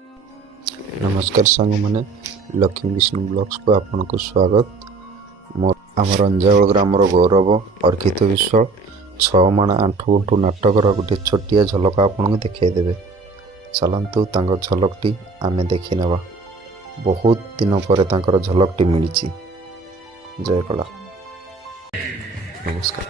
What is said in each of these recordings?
नमस्कार सांग मैंने लक्ष्मी विष्णु ब्लॉग्स को आपन को स्वागत। मोर आमर अंजावल ग्रामर गौरव अर्कित विश्वाल 6 माण 8 गुंठु नाटकर गोटे छोटिया झलक आपन को देखदेवे। चलतु झलकटी आमे देखी नवा। बहुत दिन पर तांकर झलकटी मिली। जय कला। नमस्कार।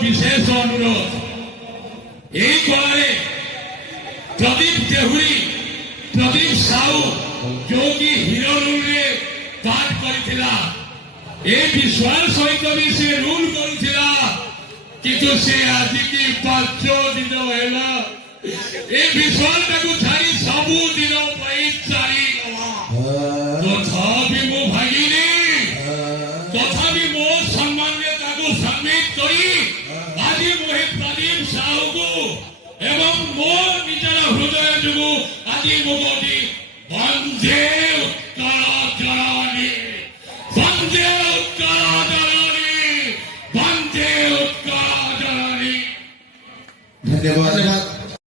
विशेष अनुरोध प्रदीप देहुरी प्रदीप साहू जो कि हिरो रूल रे पाठ करथिला ए विश्वास सहित भी से रूल करथिला किंतु से आज की 5 दिन हैला ए विश्वास ताकू छाड़ी सब दिन पई चारी तथापि मो भागिनी तथापि मो सम्मान रे ताकू सम्मित करी आज मोहे प्रदीप साहू को एवं मो निजर हृदय जुगु आज मोगटी बंधे